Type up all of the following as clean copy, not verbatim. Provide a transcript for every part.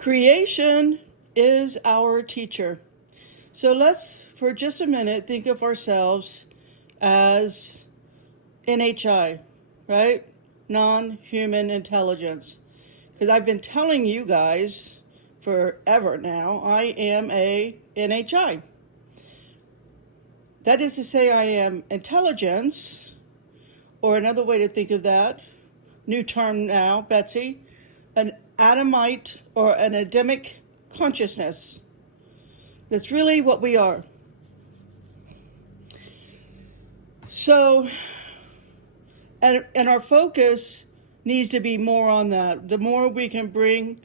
Creation is our teacher. So let's, for just a minute, think of ourselves as NHI, right? Non-human intelligence. Because I've been telling you guys forever now, I am a NHI. That is to say, I am intelligence, or another way to think of that, new term now, Betsy, an Adamite or an Adamic consciousness. That's really what we are. So, and our focus needs to be more on that. The more we can bring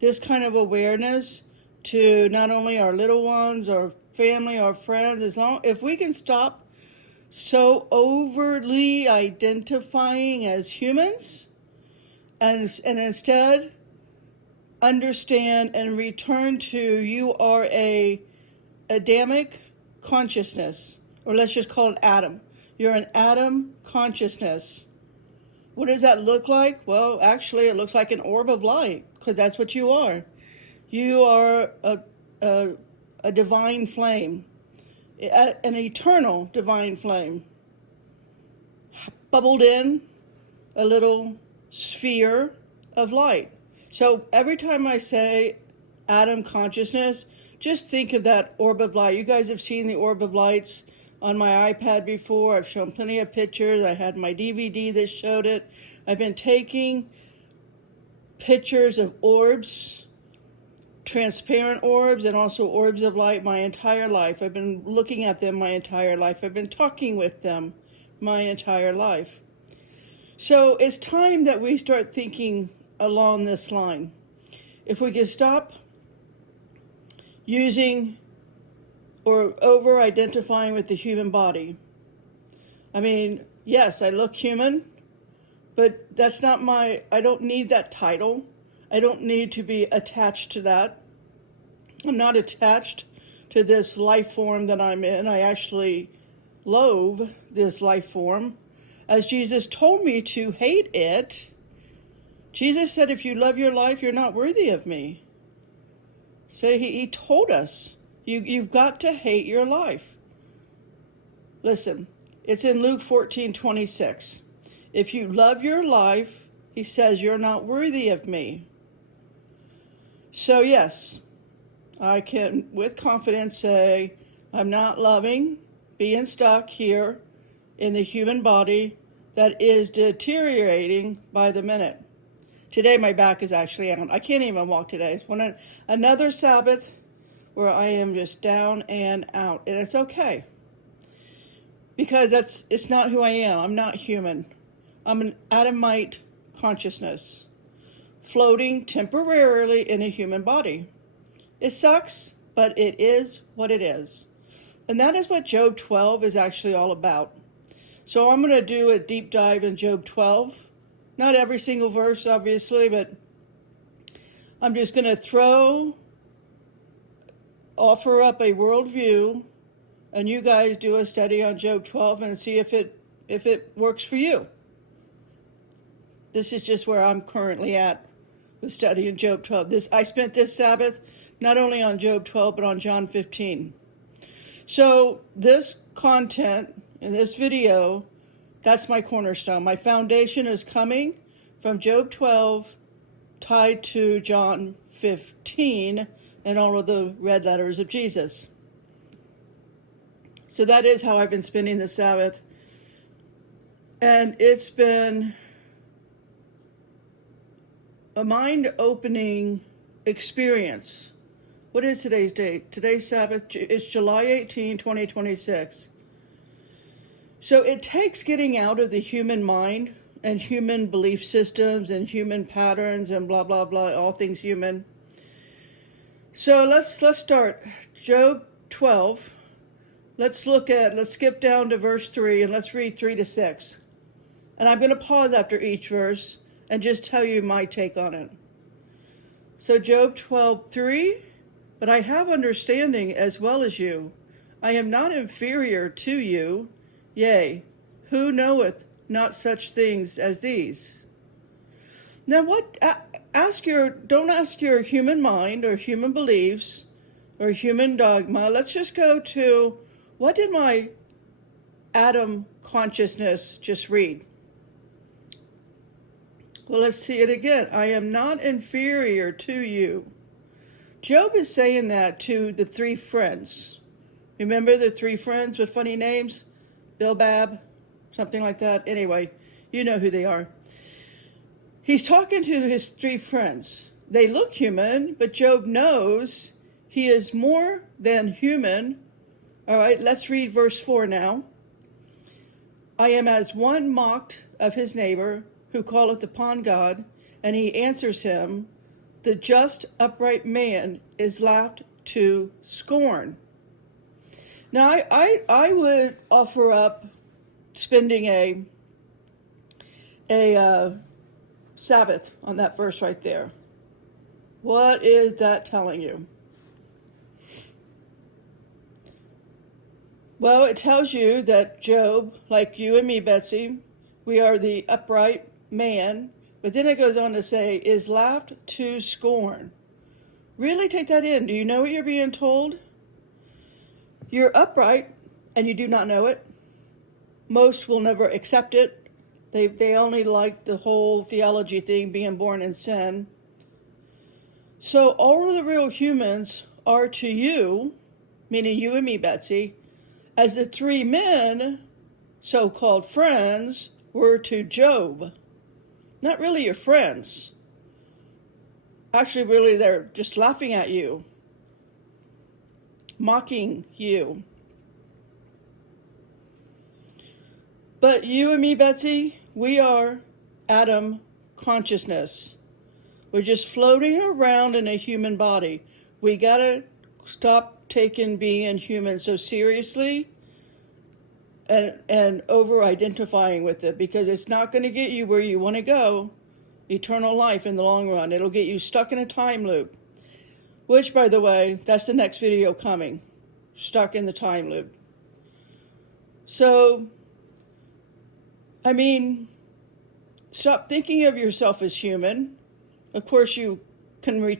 this kind of awareness to not only our little ones, our family, our friends, if we can stop so overly identifying as humans and instead understand and return to you are a Adamic consciousness, or let's just call it Adam. You're an Adam consciousness. What does that look like? Well, actually, it looks like an orb of light, because that's what you are. You are a divine flame, an eternal divine flame, bubbled in a little sphere of light. So every time I say Adam consciousness, just think of that orb of light. You guys have seen the orb of lights on my iPad before. I've shown plenty of pictures. I had my DVD that showed it. I've been taking pictures of orbs, transparent orbs, and also orbs of light my entire life. I've been looking at them my entire life. I've been talking with them my entire life. So it's time that we start thinking along this line. If we can stop using or over-identifying with the human body. I mean, yes, I look human, but that's not I don't need that title. I don't need to be attached to that. I'm not attached to this life form that I'm in. I actually loathe this life form. As Jesus told me to hate it, Jesus said, if you love your life, you're not worthy of me. So he told us, you've got to hate your life. Listen, it's in Luke 14:26. If you love your life, he says, you're not worthy of me. So yes, I can with confidence say, I'm not loving being stuck here in the human body that is deteriorating by the minute. Today my back is actually out. I can't even walk today. It's another Sabbath where I am just down and out. And it's okay. Because it's not who I am. I'm not human. I'm an Adamite consciousness floating temporarily in a human body. It sucks, but it is what it is. And that is what Job 12 is actually all about. So I'm going to do a deep dive in Job 12. Not every single verse, obviously, but I'm just going to offer up a worldview, and you guys do a study on Job 12 and see if it works for you. This is just where I'm currently at with studying Job 12. I spent this Sabbath not only on Job 12, but on John 15. So this content in this video, that's my cornerstone. My foundation is coming from Job 12 tied to John 15 and all of the red letters of Jesus. So that is how I've been spending the Sabbath. And it's been a mind-opening experience. What is today's date? Today's Sabbath, it's July 18, 2026. So it takes getting out of the human mind and human belief systems and human patterns and blah, blah, blah, all things human. So let's start. Job 12. Let's skip down to verse 3 and let's read 3 to 6. And I'm going to pause after each verse and just tell you my take on it. So Job 12:3, but I have understanding as well as you. I am not inferior to you. Yea, who knoweth not such things as these? Now don't ask your human mind or human beliefs or human dogma. Let's just go to, what did my Adam consciousness just read? Well, let's see it again. I am not inferior to you. Job is saying that to the three friends. Remember the three friends with funny names? Bildad, something like that. Anyway, you know who they are. He's talking to his three friends. They look human, but Job knows he is more than human. All right, let's read verse 4 now. I am as one mocked of his neighbor, who calleth upon God, and he answers him. The just upright man is laughed to scorn. Now, I would offer up spending a Sabbath on that verse right there. What is that telling you? Well, it tells you that Job, like you and me, Betsy, we are the upright man, but then it goes on to say, is laughed to scorn. Really take that in. Do you know what you're being told? You're upright, and you do not know it. Most will never accept it. They only like the whole theology thing, being born in sin. So all of the real humans are to you, meaning you and me, Betsy, as the three men, so-called friends, were to Job. Not really your friends. Actually, really, they're just laughing at you, mocking you. But you and me, Betsy, we are Adam consciousness. We're just floating around in a human body. We gotta stop taking being human so seriously and over-identifying with it, because it's not going to get you where you want to go, eternal life in the long run. It'll get you stuck in a time loop, which, by the way, that's the next video coming, stuck in the time loop. So, I mean, stop thinking of yourself as human. Of course, you can,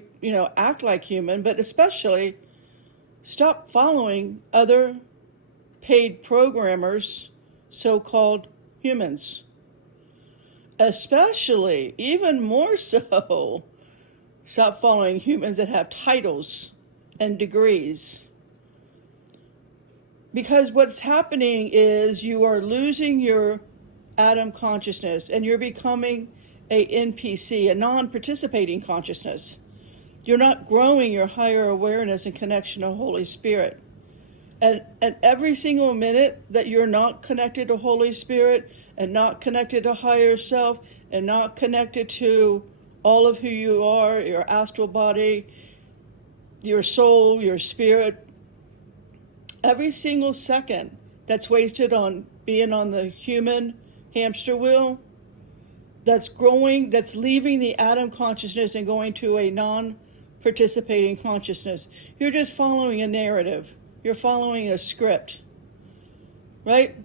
act like human, but especially stop following other paid programmers, so-called humans. Especially, even more so, stop following humans that have titles and degrees. Because what's happening is you are losing your Adam consciousness, and you're becoming a NPC, a non-participating consciousness. You're not growing your higher awareness and connection to Holy Spirit. And every single minute that you're not connected to Holy Spirit and not connected to higher self and not connected to all of who you are, your astral body, your soul, your spirit, every single second that's wasted on being on the human hamster wheel, that's growing, that's leaving the Adam consciousness and going to a non-participating consciousness. You're just following a narrative. You're following a script, right?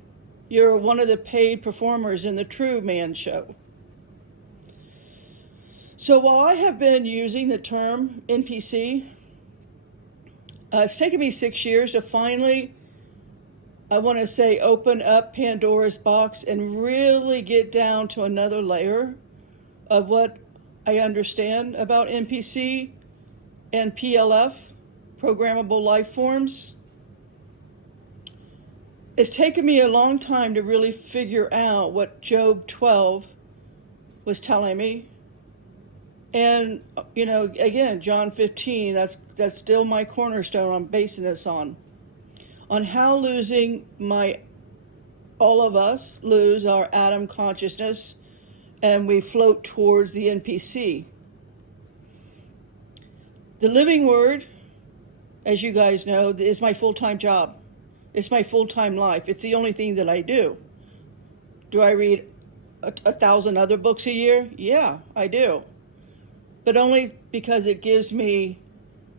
You're one of the paid performers in the True Man show. So while I have been using the term NPC, it's taken me 6 years to finally, I want to say, open up Pandora's box and really get down to another layer of what I understand about NPC and PLF, programmable life forms. It's taken me a long time to really figure out what Job 12 was telling me. And, again, John 15, that's still my cornerstone I'm basing this on how all of us lose our Adam consciousness and we float towards the NPC. The Living Word, as you guys know, is my full-time job. It's my full-time life. It's the only thing that I do. Do I read 1,000 other books a year? Yeah, I do. But only because it gives me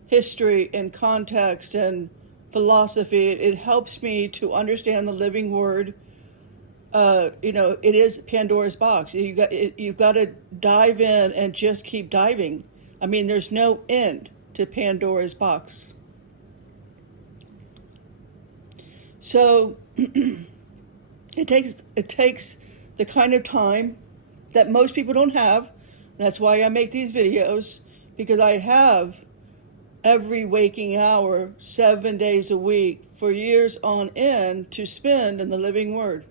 history and context and philosophy. It helps me to understand the living word it is Pandora's box. You've got to dive in and just keep diving. I mean, there's no end to Pandora's box. So it takes the kind of time that most people don't have. That's why I make these videos, because I have every waking hour, 7 days a week, for years on end to spend in the living Word.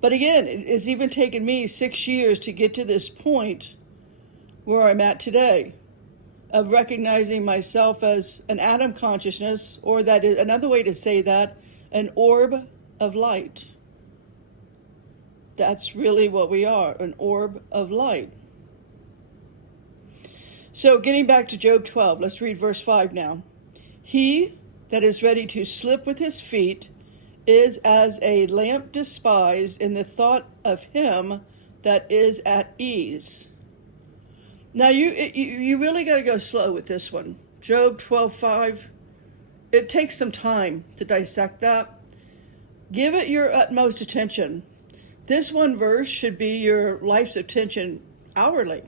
But again, it's even taken me 6 years to get to this point where I'm at today, of recognizing myself as an atom consciousness, or that is another way to say that, an orb of light. That's really what we are, an orb of light. So getting back to Job 12, let's read verse 5 now. He that is ready to slip with his feet is as a lamp despised in the thought of him that is at ease. Now you really got to go slow with this one. Job 12:5. It takes some time to dissect that. Give it your utmost attention. This one verse should be your life's attention hourly.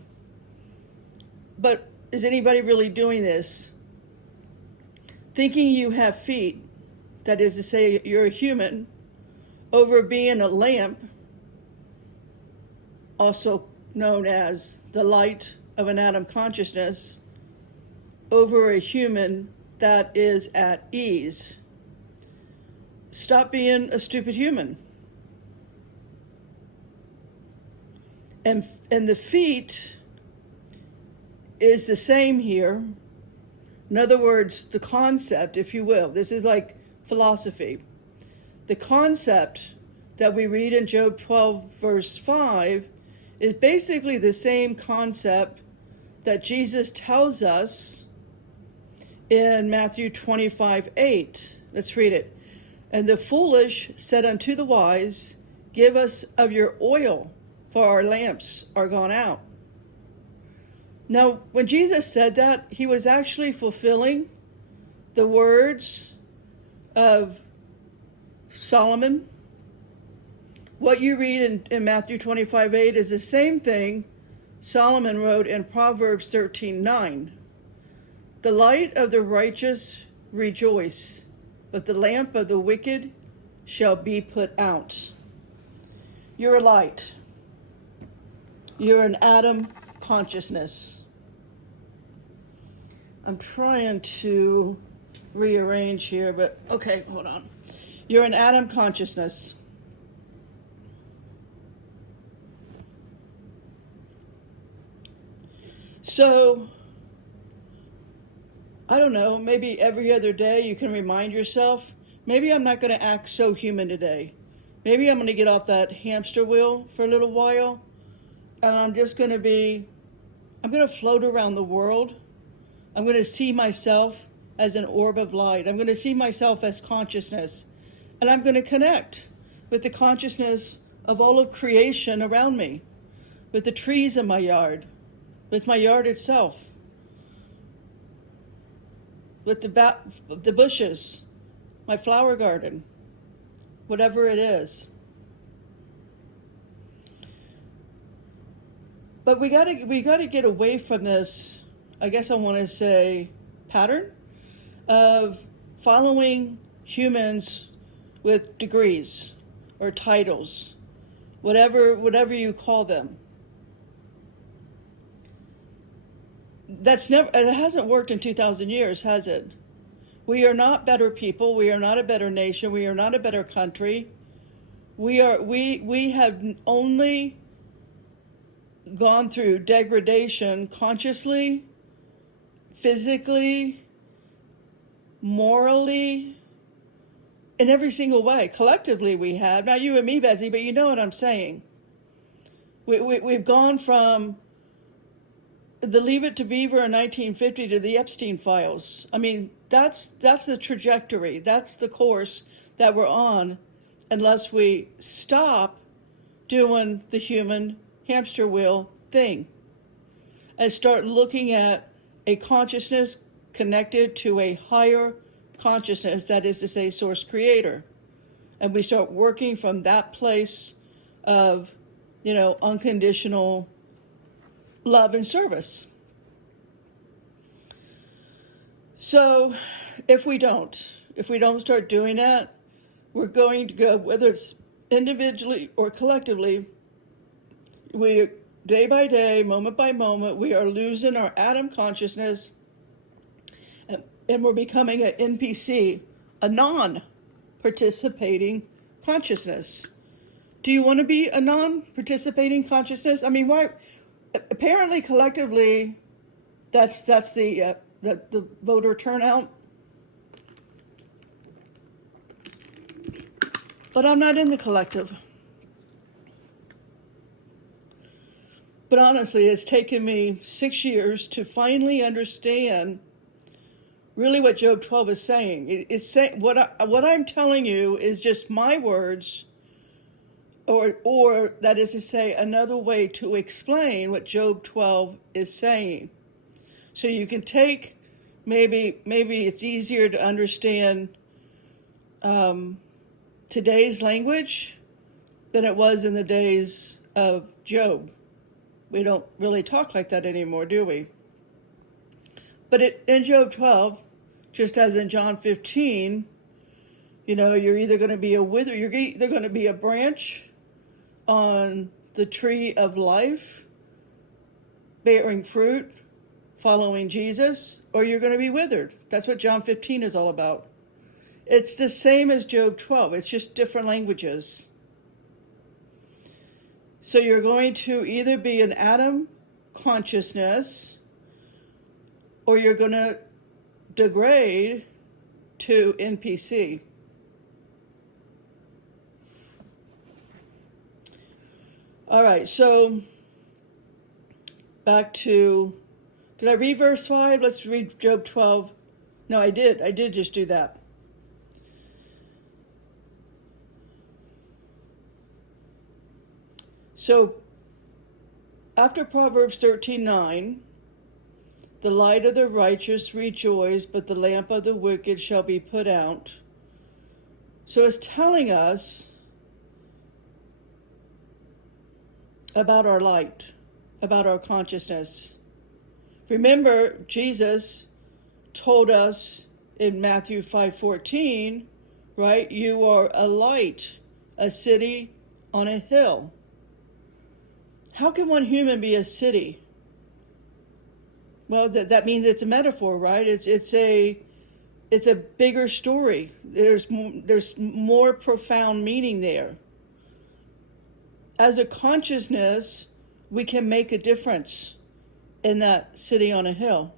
But is anybody really doing this? Thinking you have feet, that is to say you're a human, over being a lamp, also known as the light of an atom consciousness, over a human that is at ease. Stop being a stupid human. And the feet is the same here. In other words, the concept, if you will, this is like philosophy. The concept that we read in Job 12, verse 5, is basically the same concept that Jesus tells us in Matthew 25:8. Let's read it. And the foolish said unto the wise, give us of your oil, for our lamps are gone out. Now, when Jesus said that, he was actually fulfilling the words of Solomon. What you read in Matthew 25:8 is the same thing Solomon wrote in Proverbs 13:9. The light of the righteous rejoice, but the lamp of the wicked shall be put out. You're a light. You're an atom consciousness. I'm trying to rearrange here, but okay, hold on. You're an atom consciousness. So, I don't know, maybe every other day you can remind yourself, maybe I'm not going to act so human today. Maybe I'm going to get off that hamster wheel for a little while, and I'm going to float around the world. I'm going to see myself as an orb of light. I'm going to see myself as consciousness, and I'm going to connect with the consciousness of all of creation around me, with the trees in my yard, with my yard itself, with the bushes, my flower garden, whatever it is. But we got to get away from this, I guess I want to say, pattern of following humans with degrees or titles, whatever you call them. It hasn't worked in 2,000 years, has it? We are not better people. We are not a better nation. We are not a better country. We have only gone through degradation consciously, physically, morally, in every single way. Collectively we have. Not you and me, Betsy, but you know what I'm saying. We've gone from the Leave It to Beaver in 1950 to the Epstein files. I mean, that's the trajectory. That's the course that we're on, unless we stop doing the human hamster wheel thing and start looking at a consciousness connected to a higher consciousness, that is to say, source creator. and we start working from that place of, unconditional love and service. So if we don't start doing that, we're going to go, whether it's individually or collectively, we, day by day, moment by moment, we are losing our Adam consciousness, and we're becoming an NPC, a non-participating consciousness. Do you want to be a non-participating consciousness? I mean, why? Apparently, collectively, that's the voter turnout. But I'm not in the collective. But honestly, it's taken me 6 years to finally understand really what Job 12 is saying. It's saying what I'm telling you is just my words, or that is to say, another way to explain what Job 12 is saying. So you can take, maybe it's easier to understand today's language than it was in the days of Job. We don't really talk like that anymore, do we? But in Job 12, just as in John 15, you're either going to be you're either going to be a branch on the tree of life, bearing fruit, following Jesus, or you're going to be withered. That's what John 15 is all about. It's the same as Job 12. It's just different languages. So you're going to either be an Adam consciousness, or you're going to degrade to NPC. All right, so back to, did I read verse 5? Let's read Job 12. No, I did. I did just do that. So after Proverbs 13:9, the light of the righteous rejoice, but the lamp of the wicked shall be put out. So it's telling us about our light, about our consciousness. Remember, Jesus told us in Matthew 5:14, right? You are a light, a city on a hill. How can one human be a city? Well, that means it's a metaphor, right? It's a bigger story. There's more profound meaning there. As a consciousness, we can make a difference in that city on a hill.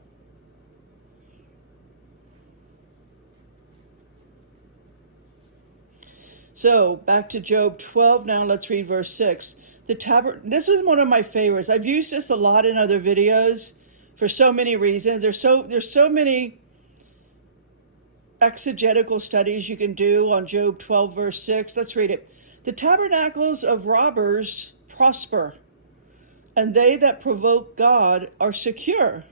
So back to Job 12 now. Let's read verse 6. This was one of my favorites. I've used this a lot in other videos for so many reasons. There's so many exegetical studies you can do on Job 12 verse 6. Let's read it. The tabernacles of robbers prosper, and they that provoke God are secure,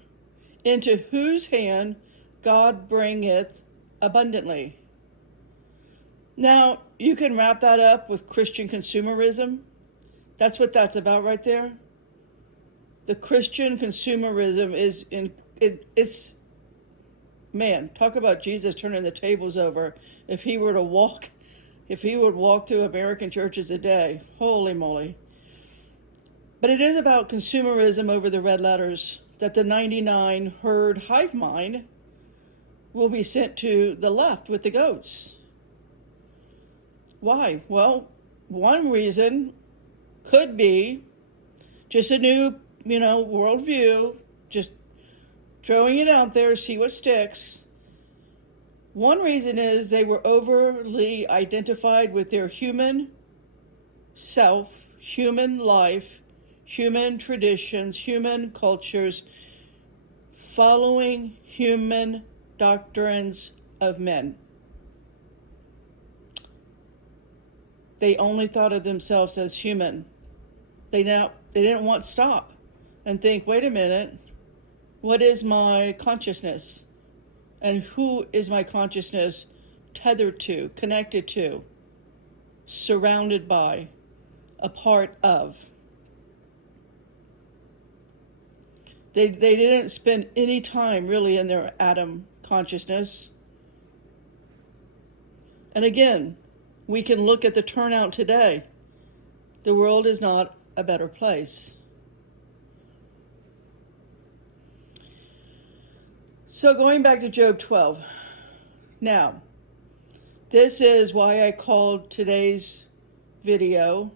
into whose hand God bringeth abundantly. Now, you can wrap that up with Christian consumerism. That's what that's about right there. The Christian consumerism it's man, talk about Jesus turning the tables over. If he would walk through American churches today, holy moly. But it is about consumerism over the red letters, that the 99 herd hive mind will be sent to the left with the goats. Why? Well, one reason could be just a new, worldview, just throwing it out there, see what sticks. One reason is they were overly identified with their human self, human life, human traditions, human cultures, following human doctrines of men. They only thought of themselves as human. They didn't want to stop and think, wait a minute, what is my consciousness? And who is my consciousness tethered to, connected to? surrounded by, a part of. They didn't spend any time really in their Adam consciousness. And again, we can look at the turnout today. The world is not a better place. So going back to Job 12. Now, this is why I called today's video,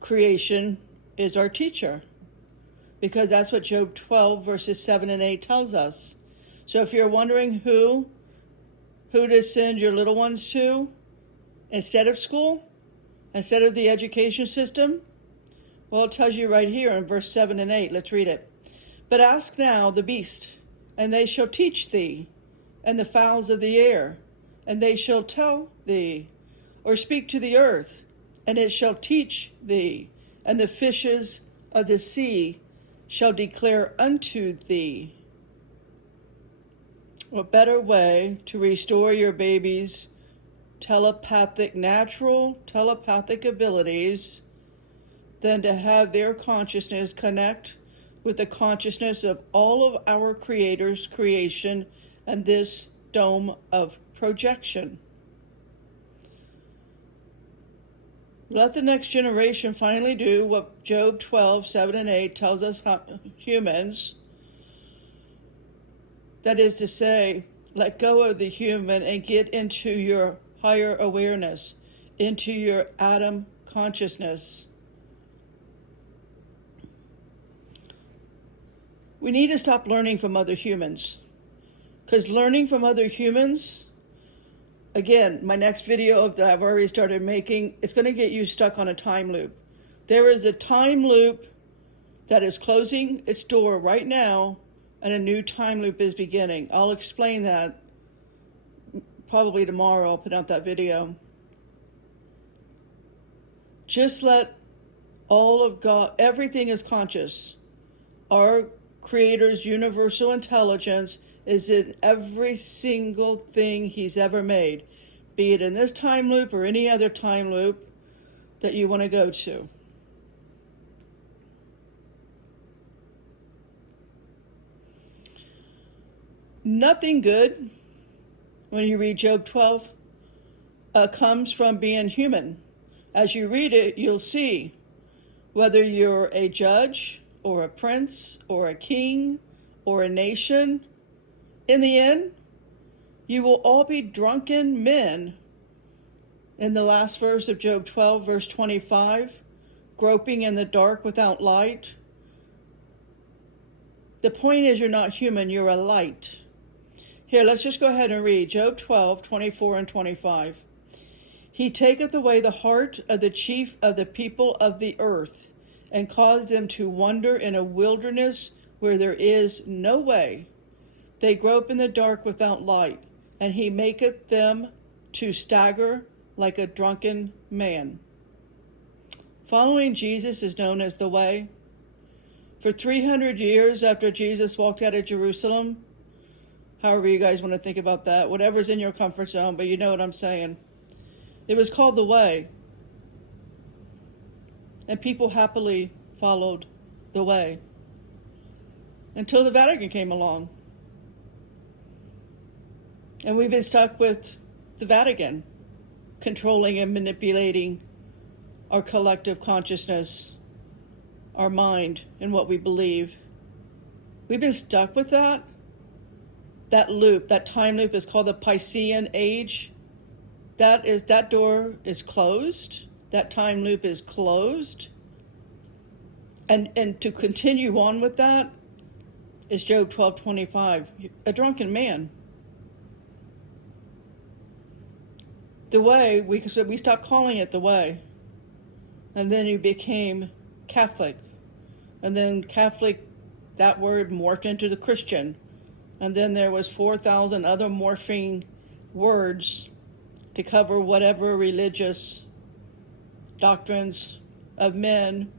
Creation is Our Teacher. Because that's what Job 12 verses 7 and 8 tells us. So if you're wondering who to send your little ones to instead of school, instead of the education system, well, it tells you right here in verse 7 and 8. Let's read it. But ask now the beast, and they shall teach thee, and the fowls of the air, and they shall tell thee, or speak to the earth, and it shall teach thee, and the fishes of the sea shall declare unto thee. What better way to restore your baby's natural telepathic abilities than to have their consciousness connect with the consciousness of all of our Creator's creation and this dome of projection. Let the next generation finally do what Job 12, 7 and 8 tells us humans. That is to say, let go of the human and get into your higher awareness, into your Adam consciousness. We need to stop learning from other humans. Because learning from other humans, again, my next video that I've already started making, it's going to get you stuck on a time loop. There is a time loop that is closing its door right now, and a new time loop is beginning. I'll explain that probably tomorrow. I'll put out that video. Just let all of God, everything is conscious. Our Creator's universal intelligence is in every single thing He's ever made, be it in this time loop or any other time loop that you want to go to. Nothing good, when you read Job 12, comes from being human. As you read it, you'll see whether you're a judge or a prince or a king or a nation, in the end, you will all be drunken men. In the last verse of Job 12, verse 25, groping in the dark without light. The point is, you're not human, you're a light. Here, let's just go ahead and read Job 12, 24 and 25. He taketh away the heart of the chief of the people of the earth, and caused them to wander in a wilderness where there is no way. They grope in the dark without light, and he maketh them to stagger like a drunken man. Following Jesus is known as the way. For 300 years after Jesus walked out of Jerusalem, however you guys want to think about that, whatever's in your comfort zone, but you know what I'm saying. It was called the way. And people happily followed the way until the Vatican came along. And we've been stuck with the Vatican controlling and manipulating our collective consciousness, our mind, and what we believe. We've been stuck with that. That loop, that time loop is called the Piscean age. That door is closed. That time loop is closed. And to continue on with that is Job 12:25, a drunken man. The way, we stopped calling it the way. And then you became Catholic. And then Catholic, that word morphed into the Christian. And then there was 4,000 other morphing words to cover whatever religious doctrines of men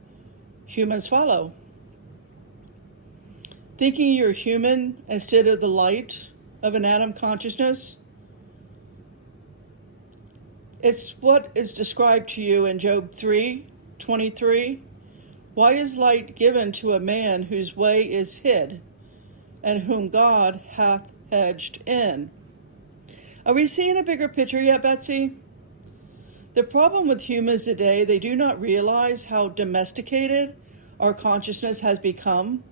humans follow. Thinking you're human instead of the light of an Adam consciousness It's what is described to you in Job 3:23. Why is light given to a man whose way is hid, and whom God hath hedged in? Are we seeing a bigger picture yet, Betsy? The problem with humans today, they do not realize how domesticated our consciousness has become.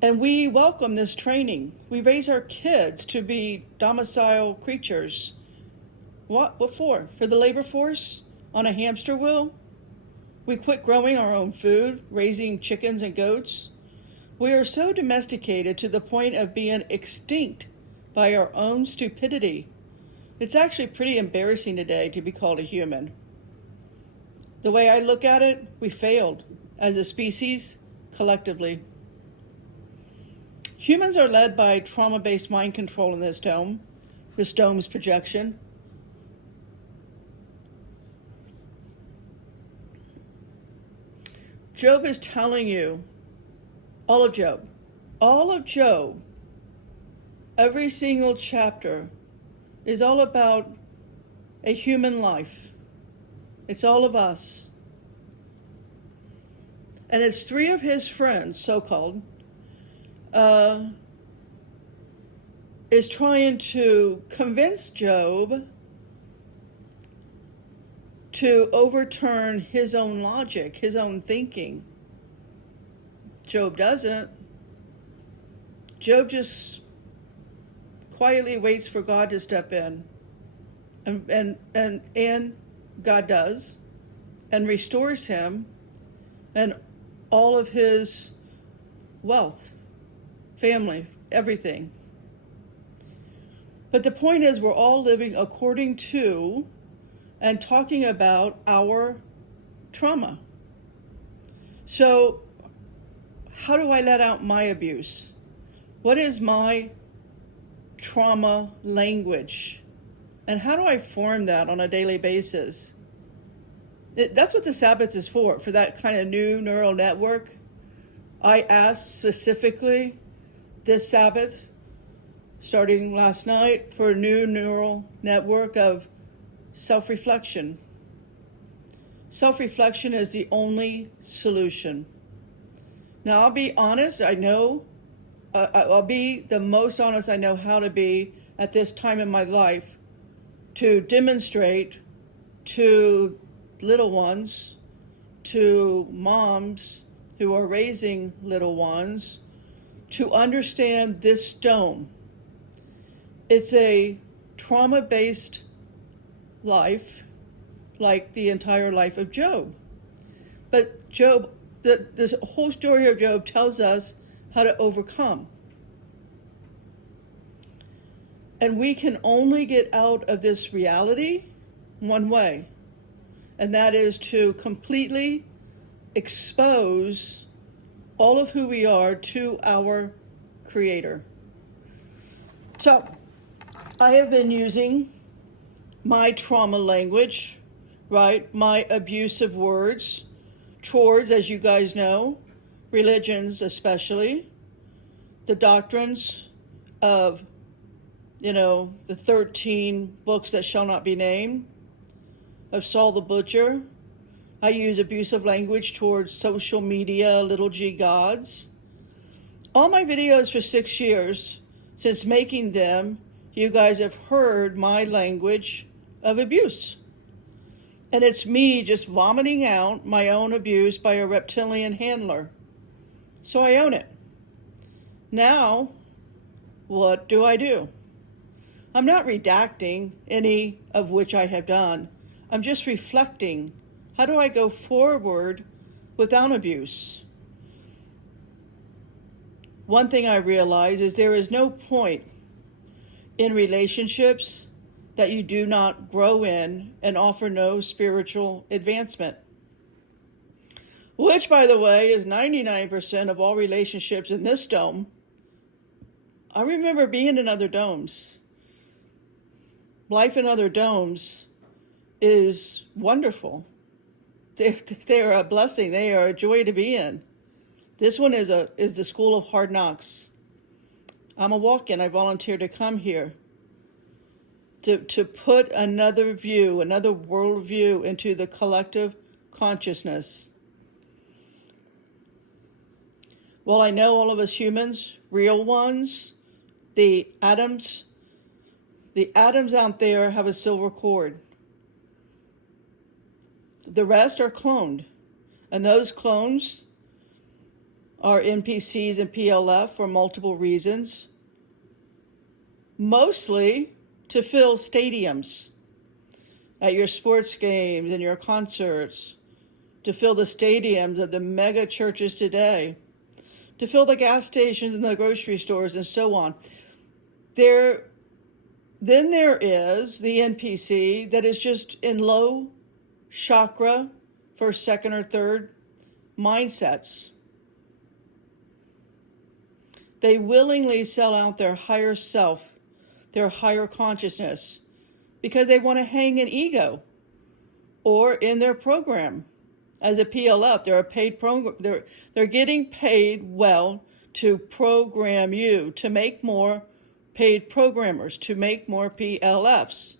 And we welcome this training. We raise our kids to be domicile creatures. What for? For the labor force? On a hamster wheel? We quit growing our own food, raising chickens and goats. We are so domesticated to the point of being extinct by our own stupidity. It's actually pretty embarrassing today to be called a human. The way I look at it, we failed as a species collectively. Humans are led by trauma-based mind control in this dome's projection. Job is telling you, all of Job, every single chapter is all about a human life. It's all of us. And it's three of his friends, so-called, is trying to convince Job to overturn his own logic, his own thinking. Job doesn't. Job just quietly waits for God to step in. And God does, and restores him and all of his wealth, family, everything. But the point is, we're all living according to and talking about our trauma. So how do I let out my abuse? What is my trauma language? And how do I form that on a daily basis? That's what the Sabbath is for that kind of new neural network. I asked specifically this Sabbath, starting last night, for a new neural network of self-reflection. Self-reflection is the only solution. Now, I'll be honest, I'll be the most honest I know how to be at this time in my life, to demonstrate to little ones, to moms who are raising little ones, to understand this stone. It's a trauma-based life, like the entire life of Job. But Job, the whole story of Job tells us how to overcome. And we can only get out of this reality one way, and that is to completely expose all of who we are to our Creator. So, I have been using my trauma language, right? My abusive words towards, as you guys know, religions especially, the doctrines of, the 13 books that shall not be named, of Saul the Butcher. I use abusive language towards social media, little g gods. All my videos for 6 years, since making them, you guys have heard my language of abuse. And it's me just vomiting out my own abuse by a reptilian handler. So I own it. Now, what do? I'm not redacting any of which I have done. I'm just reflecting. How do I go forward without abuse? One thing I realize is there is no point in relationships that you do not grow in and offer no spiritual advancement. Which, by the way, is 99% of all relationships in this dome. I remember being in other domes. Life in other domes is wonderful. They are a blessing. They are a joy to be in. This one is the school of hard knocks. I'm a walk-in. I volunteered to come here. to put another view, another worldview into the collective consciousness. Well, I know all of us humans, real ones, the atoms out there have a silver cord. The rest are cloned. And those clones are NPCs and PLF for multiple reasons. Mostly to fill stadiums at your sports games and your concerts, to fill the stadiums of the mega churches today, to fill the gas stations and the grocery stores and so on. Then there is the NPC that is just in low chakra, first, second, or third mindsets. They willingly sell out their higher self, their higher consciousness, because they want to hang an ego or in their program. As a PLF, they're a paid program. They're getting paid well to program you, to make more paid programmers, to make more PLFs.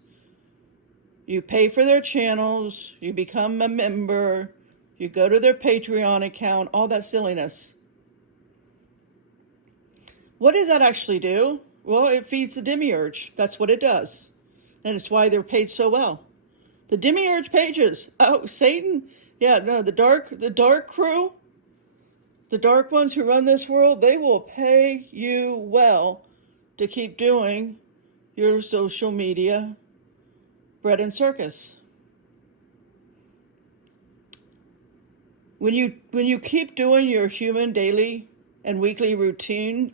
You pay for their channels, you become a member, you go to their Patreon account, all that silliness. What does that actually do? Well, it feeds the demiurge. That's what it does. And it's why they're paid so well. The demiurge pages. Oh, Satan. Yeah, no, the dark crew, the dark ones who run this world, they will pay you well to keep doing your social media bread and circus. When you keep doing your human daily and weekly routines,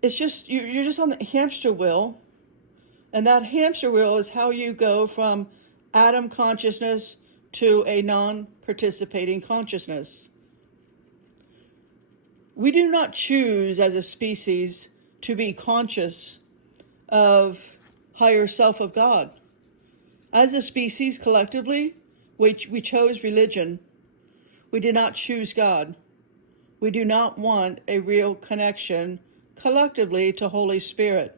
it's just you're just on the hamster wheel, and that hamster wheel is how you go from atom consciousness to a non-participating consciousness. We do not choose as a species to be conscious of higher self of God. As a species collectively, we chose religion. We did not choose God. We do not want a real connection collectively to Holy Spirit.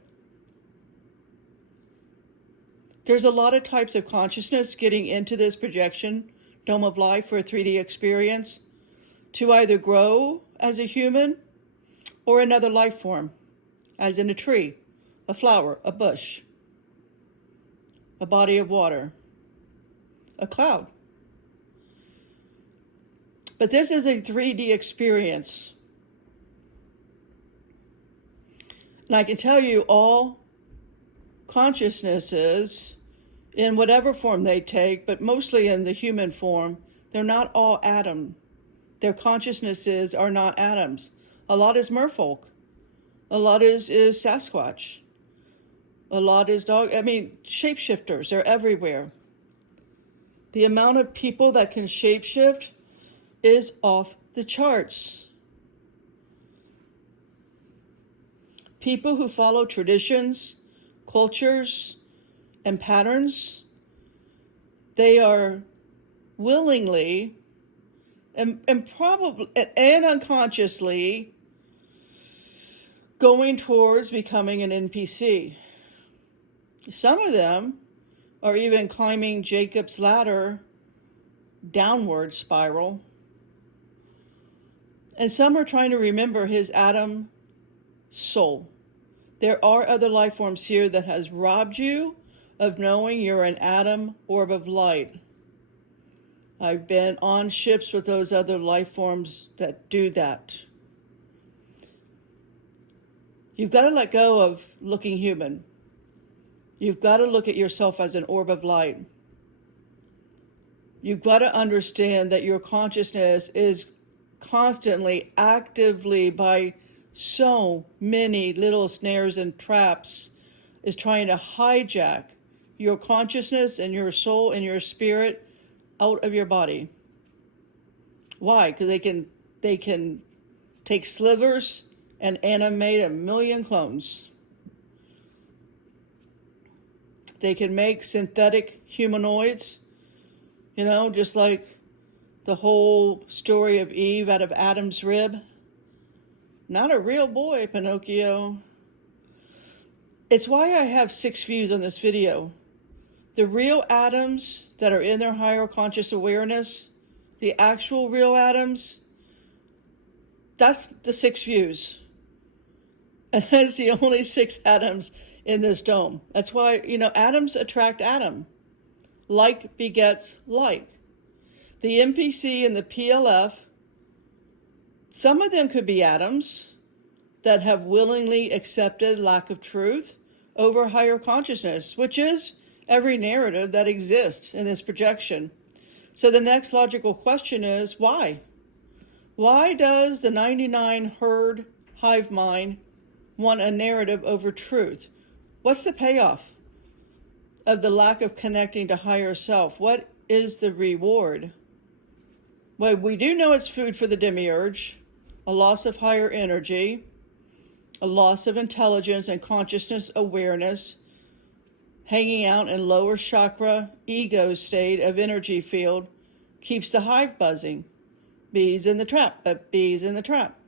There's a lot of types of consciousness getting into this projection, Dome of Life, for a 3D experience, to either grow as a human or another life form, as in a tree, a flower, a bush, a body of water, a cloud. But this is a 3D experience. And I can tell you all consciousnesses, in whatever form they take, but mostly in the human form, they're not all atom. Their consciousnesses are not atoms. A lot is merfolk. A lot is Sasquatch. A lot is shapeshifters. They're everywhere. The amount of people that can shapeshift is off the charts. People who follow traditions, cultures, and patterns, they are willingly and probably and unconsciously going towards becoming an NPC. Some of them are even climbing Jacob's ladder downward spiral. And some are trying to remember his atom soul. There are other life forms here that has robbed you of knowing you're an atom orb of light. I've been on ships with those other life forms that do that. You've got to let go of looking human. You've got to look at yourself as an orb of light. You've got to understand that your consciousness is constantly, actively, by so many little snares and traps, is trying to hijack your consciousness and your soul and your spirit out of your body. Why? Because they can take slivers and animate 1,000,000 clones. They can make synthetic humanoids, just like the whole story of Eve out of Adam's rib. Not a real boy, Pinocchio. It's why I have 6 views on this video. The real atoms that are in their higher conscious awareness, the actual real atoms, that's the 6 views. And that's the only 6 atoms in this dome. That's why, atoms attract atom. Like begets like. The MPC and the PLF, some of them could be atoms that have willingly accepted lack of truth over higher consciousness, which is every narrative that exists in this projection. So the next logical question is, why? Why does the 99 herd hive mind want a narrative over truth? What's the payoff of the lack of connecting to higher self? What is the reward? Well, we do know it's food for the demiurge, a loss of higher energy, a loss of intelligence and consciousness awareness, hanging out in lower chakra ego state of energy field keeps the hive buzzing. Bees in the trap, but bees in the trap.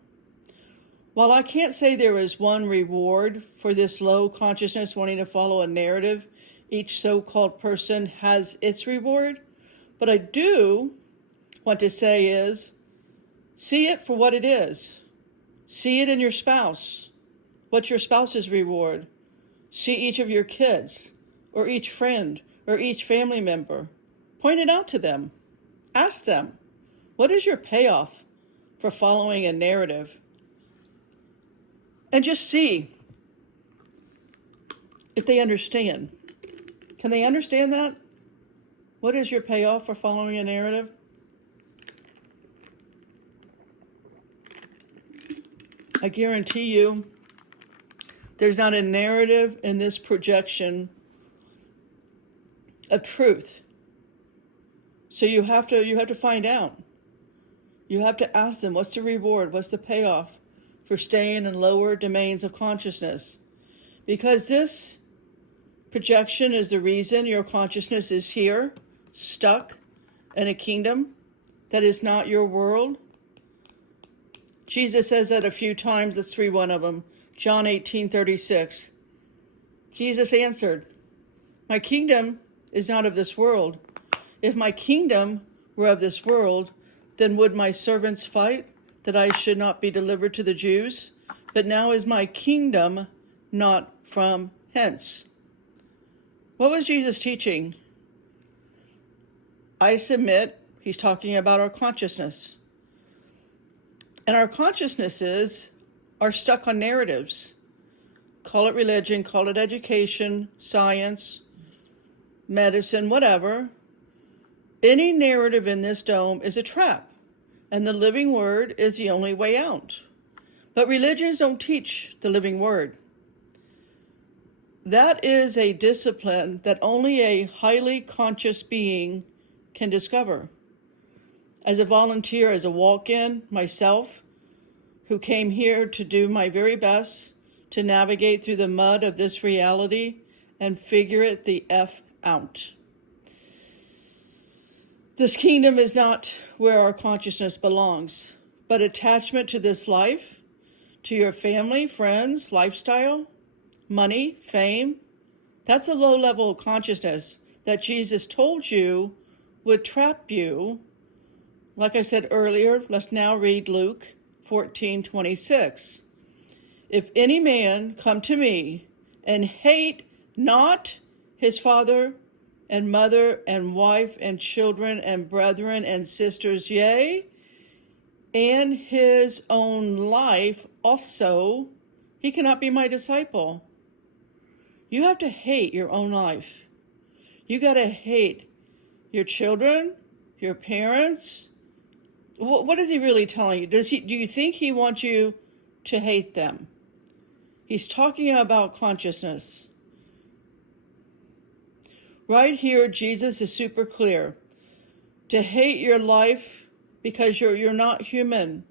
While I can't say there is one reward for this low consciousness wanting to follow a narrative, each so-called person has its reward. But I do want to say is, see it for what it is. See it in your spouse. What's your spouse's reward? See each of your kids, or each friend, or each family member. Point it out to them. Ask them, what is your payoff for following a narrative? And just see if they understand. Can they understand that? What is your payoff for following a narrative? I guarantee you, there's not a narrative in this projection of truth. So you have to find out. You have to ask them, what's the reward? What's the payoff for staying in lower domains of consciousness? Because this projection is the reason your consciousness is here, stuck in a kingdom that is not your world. Jesus says that a few times. Let's read one of them. John 18:36. Jesus answered, my kingdom is not of this world. If my kingdom were of this world, then would my servants fight that I should not be delivered to the Jews? But now is my kingdom not from hence. What was Jesus teaching? I submit he's talking about our consciousness. And our consciousnesses are stuck on narratives. Call it religion, call it education, science, medicine, whatever. Any narrative in this dome is a trap, and the living word is the only way out. But religions don't teach the living word. That is a discipline that only a highly conscious being can discover. As a volunteer, as a walk-in, myself, who came here to do my very best to navigate through the mud of this reality and figure it the F out. This kingdom is not where our consciousness belongs, but attachment to this life, to your family, friends, lifestyle, money, fame, that's a low level of consciousness that Jesus told you would trap you. Like I said earlier, let's now read Luke 14:26. If any man come to me and hate not his father and mother and wife and children and brethren and sisters, yea, and his own life also, he cannot be my disciple. You have to hate your own life. You got to hate your children, your parents. What is he really telling you? Do you think he wants you to hate them? He's talking about consciousness. Right here, Jesus is super clear. To hate your life because you're not human.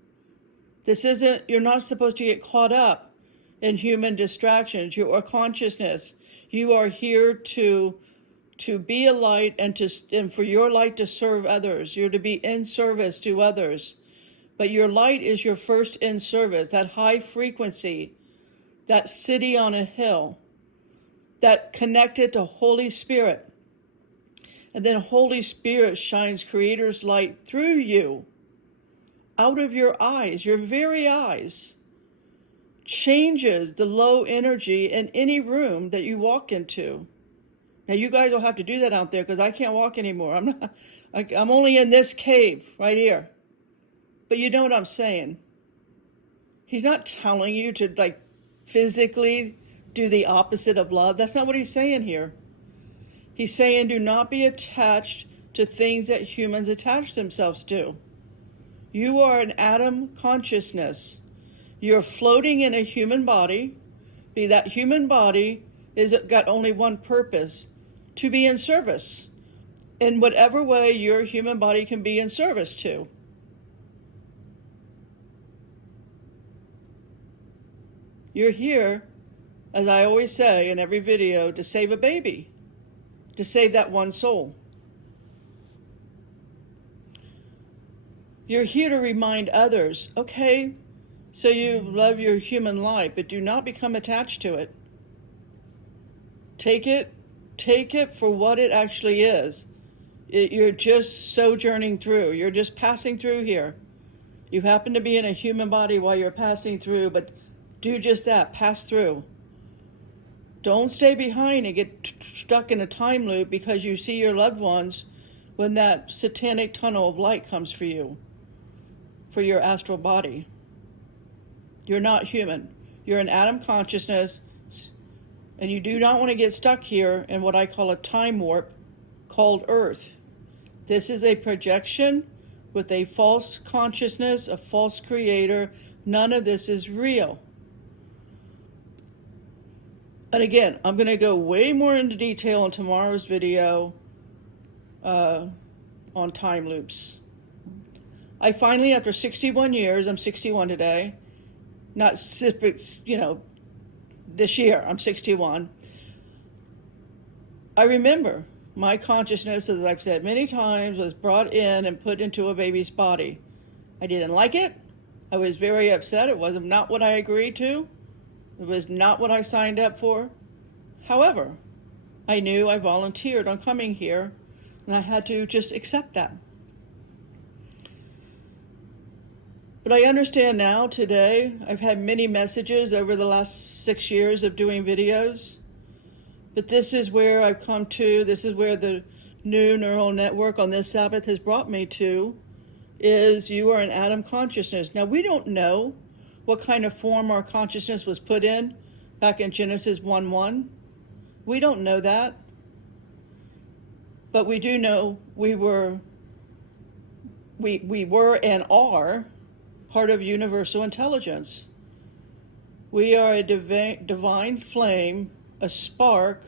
You're not supposed to get caught up in human distractions. You are consciousness. You are here to be a light and for your light to serve others. You're to be in service to others. But your light is your first in service, that high frequency, that city on a hill. that connected to Holy Spirit. And then Holy Spirit shines Creator's light through you, out of your eyes, your very eyes, changes the low energy in any room that you walk into. Now you guys will have to do that out there because I can't walk anymore. I'm only in this cave right here. But you know what I'm saying. He's not telling you to like physically do the opposite of love. That's not what he's saying here. He's saying do not be attached to things that humans attach themselves to. You are an atom consciousness. You're floating in a human body. That human body is got only one purpose, to be in service in whatever way your human body can be in service to. You're here, as I always say in every video, to save a baby, to save that one soul. You're here to remind others, okay, so you love your human life, but do not become attached to it. Take it for what it actually is. You're just sojourning through. You're just passing through here. You happen to be in a human body while you're passing through, but do just that, pass through. Don't stay behind and get stuck in a time loop because you see your loved ones when that satanic tunnel of light comes for you, for your astral body. You're not human. You're an atom consciousness, and you do not want to get stuck here in what I call a time warp called Earth. This is a projection with a false consciousness, a false creator. None of this is real. And again, I'm going to go way more into detail in tomorrow's video on time loops. I finally, after 61 years, I'm 61 today, not, this year, I'm 61. I remember my consciousness, as I've said many times, was brought in and put into a baby's body. I didn't like it. I was very upset. It was not what I agreed to. It was not what I signed up for. However, I knew I volunteered on coming here, and I had to just accept that. But I understand now, today, I've had many messages over the last 6 years of doing videos. But this is where I've come to, this is where the new neural network on this Sabbath has brought me to, is you are an atom consciousness. Now, we don't know what kind of form our consciousness was put in back in Genesis 1:1. We don't know that. But we do know we were and are part of universal intelligence. We are a divine flame, a spark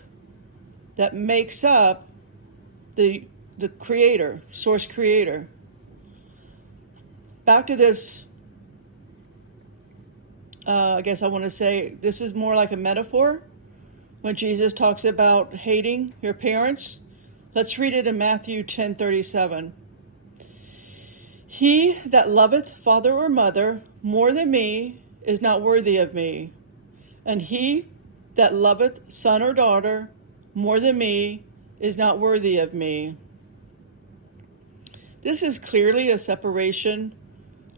that makes up the creator, source creator. Back to this, I guess I want to say this is more like a metaphor when Jesus talks about hating your parents. Let's read it in Matthew 10:37. He that loveth father or mother more than me is not worthy of me, and he that loveth son or daughter more than me is not worthy of me. This is clearly a separation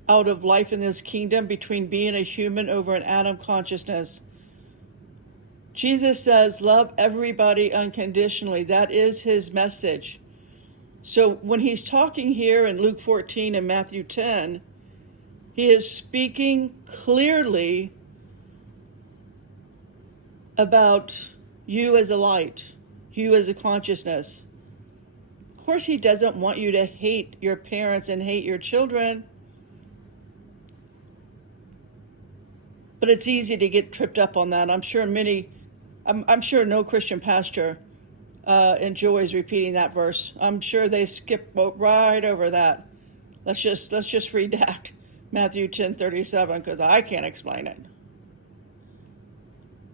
out of life in this kingdom between being a human over an atom consciousness. Jesus says, love everybody unconditionally. That is his message. So when he's talking here in Luke 14 and Matthew 10, he is speaking clearly about you as a light, you as a consciousness. Of course, he doesn't want you to hate your parents and hate your children. But it's easy to get tripped up on that. I'm sure no Christian pastor enjoys repeating that verse. I'm sure they skip right over that. Let's just redact Matthew 10:37 because I can't explain it.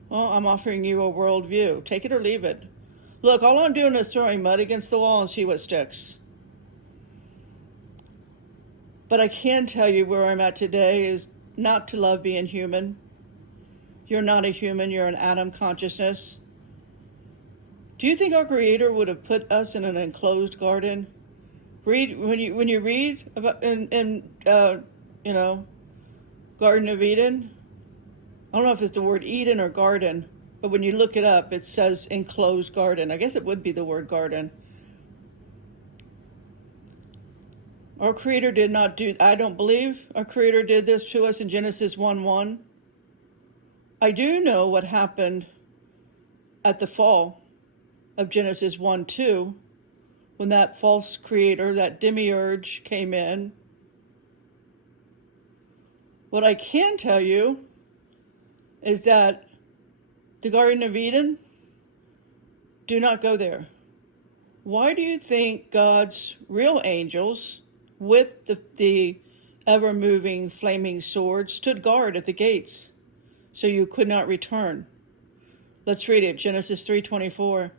Well, I'm offering you a worldview. Take it or leave it. Look, all I'm doing is throwing mud against the wall and see what sticks. But I can tell you where I'm at today is not to love being human. You're not a human, you're an atom consciousness. Do you think our Creator would have put us in an enclosed garden? Read when you read about you know, Garden of Eden. I don't know if it's the word Eden or garden, but when you look it up, it says enclosed garden. I guess it would be the word garden. Our Creator did not do, I don't believe our Creator did this to us in Genesis 1:1. I do know what happened at the fall of Genesis 1:2, when that false creator, that demiurge, came in. What I can tell you is that the Garden of Eden, do not go there. Why do you think God's real angels, with the ever-moving flaming sword, stood guard at the gates so you could not return? Let's read it, Genesis 3:24.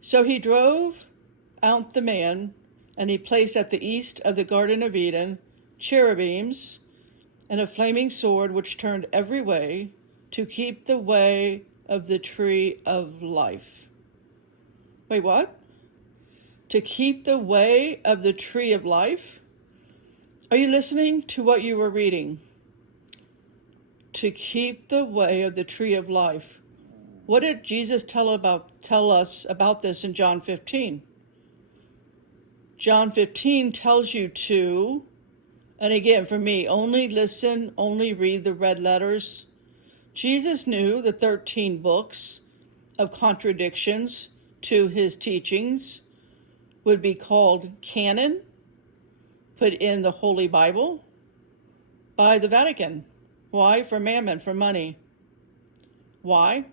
So he drove out the man, and he placed at the east of the Garden of Eden cherubims and a flaming sword which turned every way to keep the way of the tree of life. Wait, what? To keep the way of the tree of life? Are you listening to what you were reading? To keep the way of the tree of life. What did Jesus tell us about this in John 15? John 15 tells you to, and again, for me, only listen, only read the red letters. Jesus knew the 13 books of contradictions to his teachings would be called canon, put in the Holy Bible by the Vatican. Why? For mammon, for money. Why?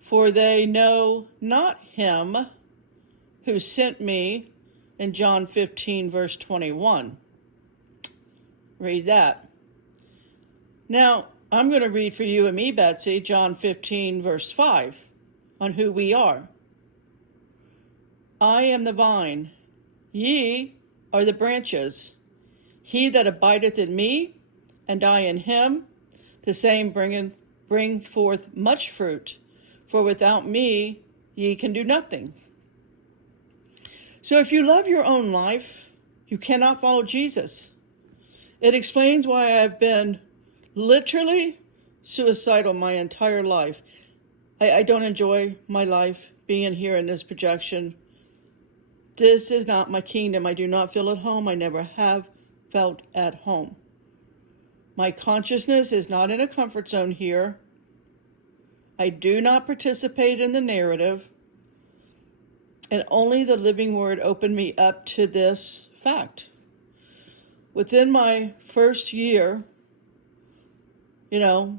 For they know not him who sent me, in John 15, verse 21. Read that. Now, I'm going to read for you and me, Betsy, John 15, verse 5, on who we are. I am the vine, ye are the branches. He that abideth in me, and I in him, the same bring forth much fruit, for without me ye can do nothing. So if you love your own life, you cannot follow Jesus. It explains why I've been literally suicidal my entire life. I don't enjoy my life being here in this projection. This is not my kingdom. I do not feel at home. I never have felt at home. My consciousness is not in a comfort zone here. I do not participate in the narrative. And only the living word opened me up to this fact. Within my first year, the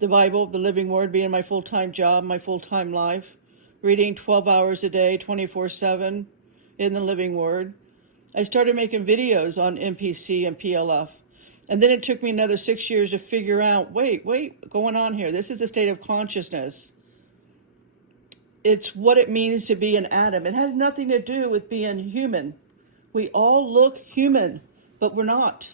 Bible, the living word being my full-time job, my full-time life, reading 12 hours a day, 24/7 in the living word, I started making videos on MPC and PLF. And then it took me another 6 years to figure out, wait, going on here. This is a state of consciousness. It's what it means to be an atom. It has nothing to do with being human. We all look human, but we're not.